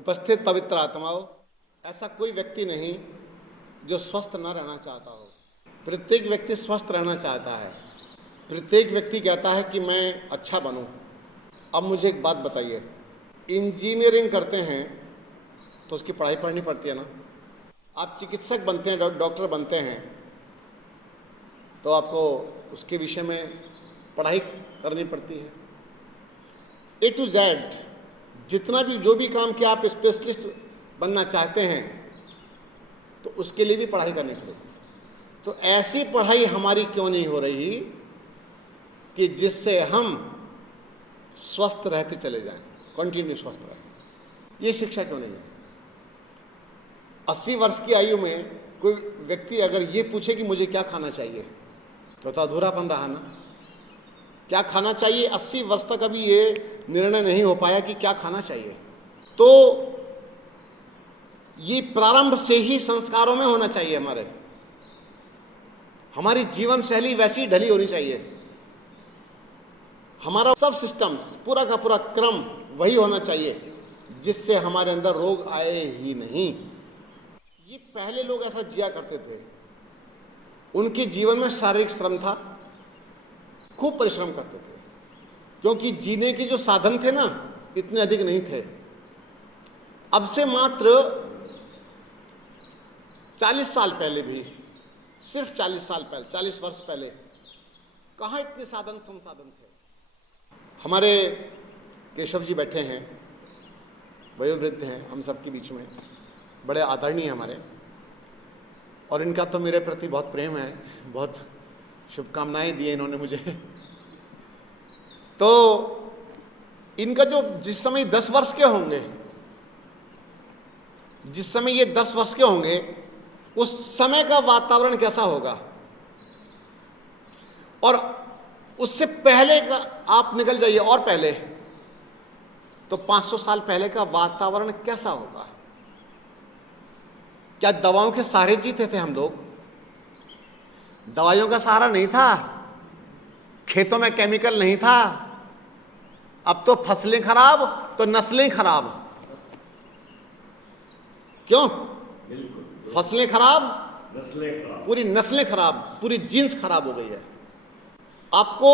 उपस्थित पवित्र आत्माओं, ऐसा कोई व्यक्ति नहीं जो स्वस्थ न रहना चाहता हो। प्रत्येक व्यक्ति स्वस्थ रहना चाहता है। प्रत्येक व्यक्ति कहता है कि मैं अच्छा बनूं। अब मुझे एक बात बताइए, इंजीनियरिंग करते हैं तो उसकी पढ़ाई पढ़नी पड़ती है ना। आप चिकित्सक बनते हैं, डॉक्टर बनते हैं तो आपको उसके विषय में पढ़ाई करनी पड़ती है। ए टू जेड जितना भी जो भी काम के आप स्पेशलिस्ट बनना चाहते हैं तो उसके लिए भी पढ़ाई करनी पड़ेगी। तो ऐसी पढ़ाई हमारी क्यों नहीं हो रही कि जिससे हम स्वस्थ रहते चले जाएं, कंटिन्यू स्वस्थ रहें? ये शिक्षा क्यों नहीं है? 80 वर्ष की आयु में कोई व्यक्ति अगर ये पूछे कि मुझे क्या खाना चाहिए तो अधूरापन रहा ना। क्या खाना चाहिए, 80 वर्ष तक अभी ये निर्णय नहीं हो पाया कि क्या खाना चाहिए। तो ये प्रारंभ से ही संस्कारों में होना चाहिए। हमारी जीवन शैली वैसी ढली होनी चाहिए। हमारा सब सिस्टम, पूरा का पूरा क्रम वही होना चाहिए जिससे हमारे अंदर रोग आए ही नहीं। ये पहले लोग ऐसा जिया करते थे। उनके जीवन में शारीरिक श्रम था, खूब परिश्रम करते थे, क्योंकि जीने के जो साधन थे ना इतने अधिक नहीं थे। अब से मात्र 40 साल पहले भी, सिर्फ 40 साल पहले, 40 वर्ष पहले कहाँ इतने साधन संसाधन थे। हमारे केशव जी बैठे हैं, वयोवृद्ध हैं, हम सबके बीच में बड़े आदरणीय हमारे, और इनका तो मेरे प्रति बहुत प्रेम है, बहुत शुभकामनाएं दी इन्होंने मुझे। तो इनका जो जिस समय 10 वर्ष के होंगे, जिस समय ये 10 वर्ष के होंगे उस समय का वातावरण कैसा होगा, और उससे पहले का आप निकल जाइए और पहले तो 500 साल पहले का वातावरण कैसा होगा। क्या दवाओं के सहारे जीते थे हम लोग? दवाइयों का सहारा नहीं था, खेतों में केमिकल नहीं था। अब तो फसलें खराब तो नस्लें खराब। क्यों? फसलें खराब, नस्लें खराब, पूरी नस्लें खराब, पूरी जीन्स खराब हो गई है। आपको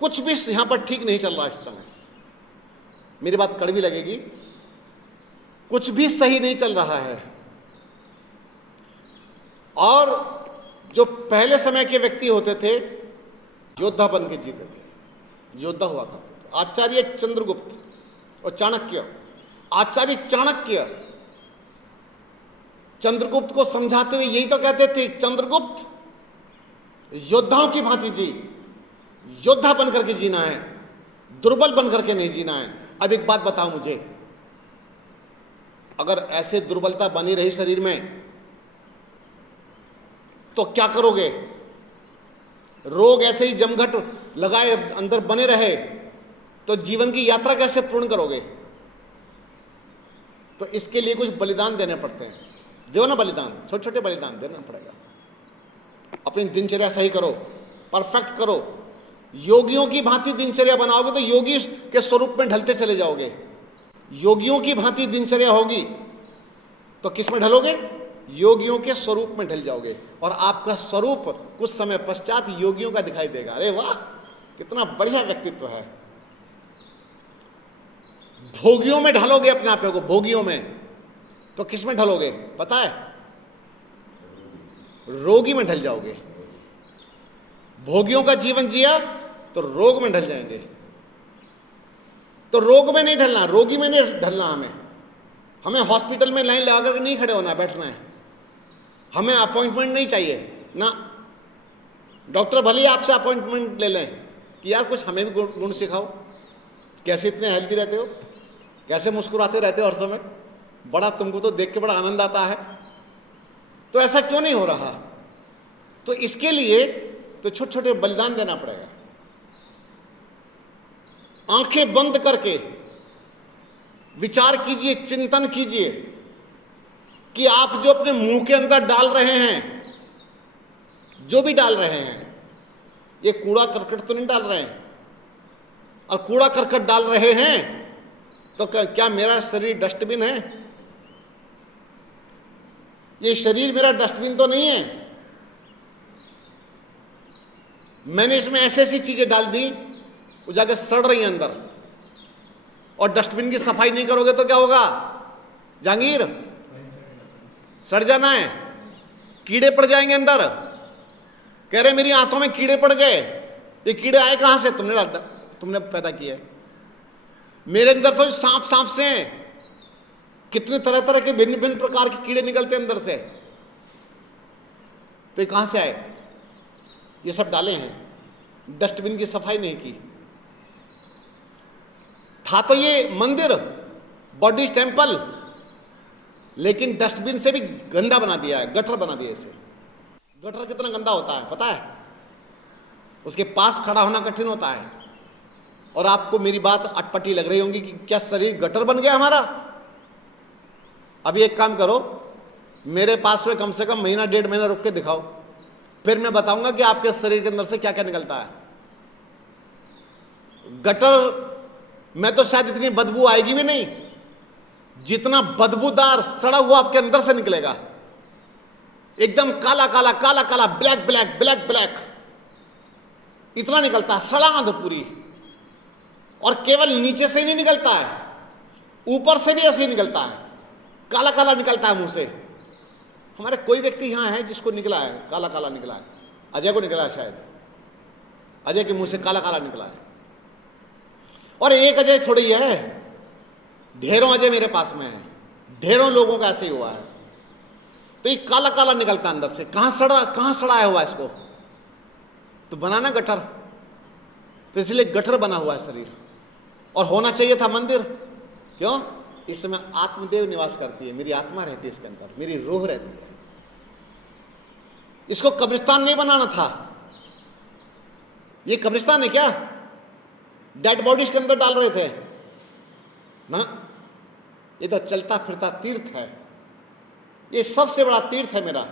कुछ भी यहां पर ठीक नहीं चल रहा इस समय। मेरी बात कड़वी लगेगी, कुछ भी सही नहीं चल रहा है। और जो पहले समय के व्यक्ति होते थे योद्धा बन के जीते थे, योद्धा हुआ करते थे। आचार्य चंद्रगुप्त और चाणक्य, आचार्य चाणक्य चंद्रगुप्त को समझाते हुए यही तो कहते थे, चंद्रगुप्त योद्धाओं की भांति जी, योद्धा बन करके जीना है, दुर्बल बन करके नहीं जीना है। अब एक बात बताओ मुझे, अगर ऐसे दुर्बलता बनी रही शरीर में तो क्या करोगे? रोग ऐसे ही जमघट लगाए अंदर बने रहे तो जीवन की यात्रा कैसे पूर्ण करोगे? तो इसके लिए कुछ बलिदान देने पड़ते हैं। दो ना बलिदान, छोटे छोटे बलिदान देना पड़ेगा। अपनी दिनचर्या सही करो, परफेक्ट करो। योगियों की भांति दिनचर्या बनाओगे तो योगी के स्वरूप में ढलते चले जाओगे। योगियों की भांति दिनचर्या होगी तो किस में ढलोगे? योगियों के स्वरूप में ढल जाओगे, और आपका स्वरूप कुछ समय पश्चात योगियों का दिखाई देगा। अरे वाह, कितना बढ़िया व्यक्तित्व है। भोगियों में ढलोगे अपने आप को, भोगियों में, तो किस में ढलोगे पता है? रोगी में ढल जाओगे। भोगियों का जीवन जिया तो रोग में ढल जाएंगे। तो रोग में नहीं ढलना, रोगी में नहीं ढलना। हमें हॉस्पिटल में लाइन लगाकर नहीं खड़े होना, बैठना है। हमें अपॉइंटमेंट नहीं चाहिए ना। डॉक्टर भले ही आपसे अपॉइंटमेंट ले लें कि यार कुछ हमें भी गुण सिखाओ, कैसे इतने हेल्दी रहते हो, कैसे मुस्कुराते रहते हो हर समय, बड़ा तुमको तो देख के बड़ा आनंद आता है। तो ऐसा क्यों नहीं हो रहा? तो इसके लिए तो छोटे छोटे बलिदान देना पड़ेगा। आंखें बंद करके विचार कीजिए, चिंतन कीजिए कि आप जो अपने मुंह के अंदर डाल रहे हैं, जो भी डाल रहे हैं, ये कूड़ा करकट तो नहीं डाल रहे हैं। और कूड़ा करकट डाल रहे हैं तो क्या मेरा शरीर डस्टबिन है? ये शरीर मेरा डस्टबिन तो नहीं है। मैंने इसमें ऐसी ऐसी चीजें डाल दी वो जाकर सड़ रही हैं अंदर, और डस्टबिन की सफाई नहीं करोगे तो क्या होगा जहांगीर? सड़ जाना है, कीड़े पड़ जाएंगे अंदर। कह रहे मेरी आंतों में कीड़े पड़ गए। ये कीड़े आए कहां से? तुमने पैदा किया है। मेरे अंदर तो सांप सांप से हैं, कितने तरह तरह के भिन्न भिन्न प्रकार के कीड़े निकलते हैं अंदर से। तो ये कहां से आए? ये सब डाले हैं, डस्टबिन की सफाई नहीं की। था तो ये मंदिर, बॉडी टेम्पल, लेकिन डस्टबिन से भी गंदा बना दिया है, गटर बना दिया इसे। गटर कितना गंदा होता है पता है? उसके पास खड़ा होना कठिन होता है। और आपको मेरी बात अटपटी लग रही होगी कि क्या शरीर गटर बन गया हमारा? अभी एक काम करो, मेरे पास में कम से कम महीना डेढ़ महीना रुक के दिखाओ, फिर मैं बताऊंगा कि आपके शरीर के अंदर से क्या क्या निकलता है। गटर में तो शायद इतनी बदबू आएगी भी नहीं जितना बदबूदार सड़ा हुआ आपके अंदर से निकलेगा। एकदम काला काला काला काला, ब्लैक ब्लैक ब्लैक ब्लैक, इतना निकलता है, सड़ांध पूरी। और केवल नीचे से ही नहीं निकलता है, ऊपर से भी ऐसे ही निकलता है, काला काला निकलता है मुंह से। हमारे कोई व्यक्ति यहां है जिसको निकला है, काला काला निकला है। अजय को निकला है शायद, अजय के मुंह से काला काला निकला है। और एक अजय थोड़ी है, ढेरों अजय मेरे पास में है, ढेरों लोगों का ऐसे ही हुआ है। तो ये काला काला निकलता है अंदर से। कहां सड़ाया हुआ इसको? तो बनाना गटर, तो इसलिए गटर बना हुआ है शरीर। और होना चाहिए था मंदिर। क्यों? इसमें आत्मदेव निवास करती है, मेरी आत्मा रहती है इसके अंदर, मेरी रूह रहती है। इसको कब्रिस्तान नहीं बनाना था। ये कब्रिस्तान है क्या? डेड बॉडी इसके अंदर डाल रहे थे ना? ये तो चलता फिरता तीर्थ है। ये सबसे बड़ा तीर्थ है मेरा।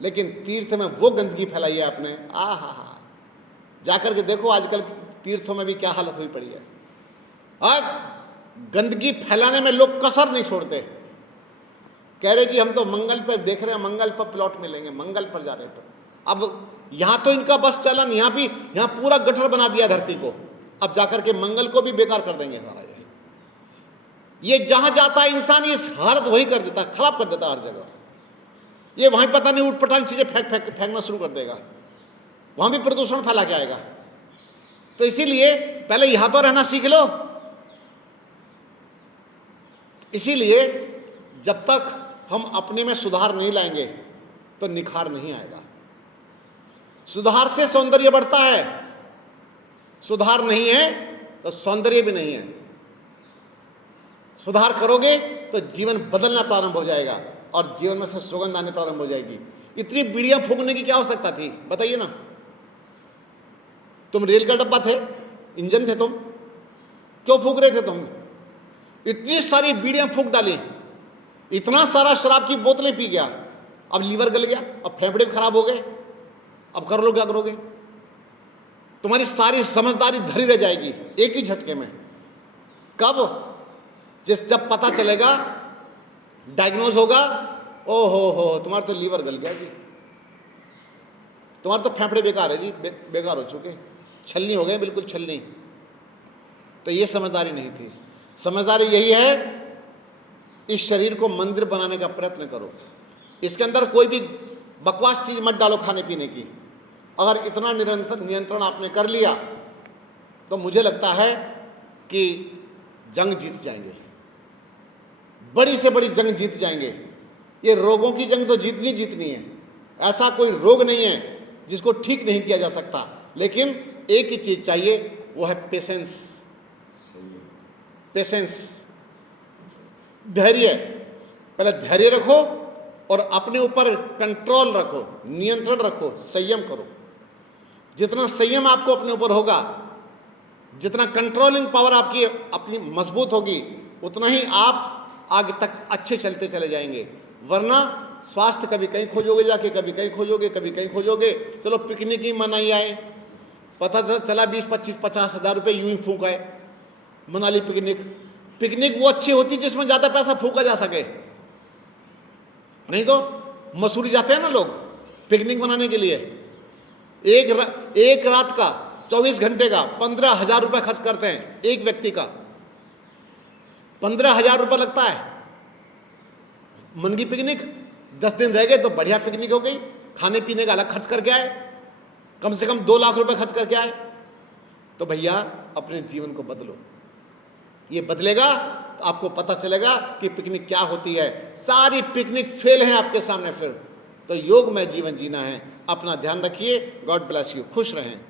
लेकिन तीर्थ में वो गंदगी फैलाई है आपने। हा जाकर के देखो आजकल तीर्थों में भी क्या हालत हुई पड़ी है। आज गंदगी फैलाने में लोग कसर नहीं छोड़ते। कह रहे जी हम तो मंगल पर देख रहे हैं, मंगल पर प्लॉट मिलेंगे, मंगल पर जा रहे तो अब यहां तो इनका बस चलन, यहां पूरा गटर बना दिया धरती को। अब जाकर के मंगल को भी बेकार कर देंगे सारा। ये जहां जाता है इंसान ये हालत वही कर देता, खराब कर देता हर जगह। ये वहीं पता नहीं उठपटांग चीजें फेंकना शुरू कर देगा, वहां भी प्रदूषण फैला के आएगा। तो इसीलिए पहले यहां तो रहना सीख लो। इसीलिए जब तक हम अपने में सुधार नहीं लाएंगे तो निखार नहीं आएगा। सुधार से सौंदर्य बढ़ता है, सुधार नहीं है तो सौंदर्य भी नहीं है। सुधार करोगे तो जीवन बदलना प्रारंभ हो जाएगा और जीवन में से सुगंध आने प्रारंभ हो जाएगी। इतनी बीड़ियां फूंकने की क्या आवश्यकता थी बताइए ना? तुम रेल का डब्बा थे, इंजन थे, तुम क्यों फूंक रहे थे? तुम इतनी सारी बीड़ियां फूंक डाली, इतना सारा शराब की बोतलें पी गया, अब लीवर गल गया, अब फेफड़े खराब हो गए, अब कर लो क्या करोगे? तुम्हारी सारी समझदारी धरी रह जाएगी एक ही झटके में। कब? जब पता चलेगा, डायग्नोज होगा, ओहो तुम्हारा तो लीवर गल गया जी, तुम्हारे तो फेफड़े बेकार है जी, बेकार हो चुके, छलनी हो गए, बिल्कुल छलनी। तो ये समझदारी नहीं थी। समझदारी यही है, इस शरीर को मंदिर बनाने का प्रयत्न करो। इसके अंदर कोई भी बकवास चीज मत डालो खाने पीने की। अगर इतना नियंत्रण आपने कर लिया तो मुझे लगता है कि जंग जीत जाएंगे, बड़ी से बड़ी जंग जीत जाएंगे। ये रोगों की जंग तो जीतनी है। ऐसा कोई रोग नहीं है जिसको ठीक नहीं किया जा सकता, लेकिन एक ही चीज चाहिए, वो है पेशेंस। धैर्य। पहले धैर्य रखो और अपने ऊपर कंट्रोल रखो, नियंत्रण रखो, संयम करो। जितना संयम आपको अपने ऊपर होगा, जितना कंट्रोलिंग पावर आपकी अपनी मजबूत होगी, उतना ही आप आगे तक अच्छे चलते चले जाएंगे। वरना स्वास्थ्य कभी कहीं खोजोगे जाके, कभी कहीं खोजोगे, कभी कहीं खोजोगे। चलो पिकनिक ही मनाई आए, पता चला 20, 25, 50 हज़ार रुपये यूं ही फूंक आए, मनाली पिकनिक, पिकनिक वो अच्छी होती जिसमें ज़्यादा पैसा फूका जा सके, नहीं तो मसूरी जाते हैं ना लोग पिकनिक मनाने के लिए, एक रात का 24 घंटे का 15,000 रुपये खर्च करते हैं, एक व्यक्ति का 15,000 रुपये लगता है। मन की पिकनिक 10 दिन रह गए तो बढ़िया पिकनिक हो गई, खाने पीने का अलग खर्च करके आए, कम से कम 2 लाख रुपए खर्च करके आए। तो भैया अपने जीवन को बदलो, ये बदलेगा तो आपको पता चलेगा कि पिकनिक क्या होती है। सारी पिकनिक फेल है आपके सामने, फिर तो योग में जीवन जीना है। अपना ध्यान रखिए, गॉड ब्लेस यू, खुश रहें।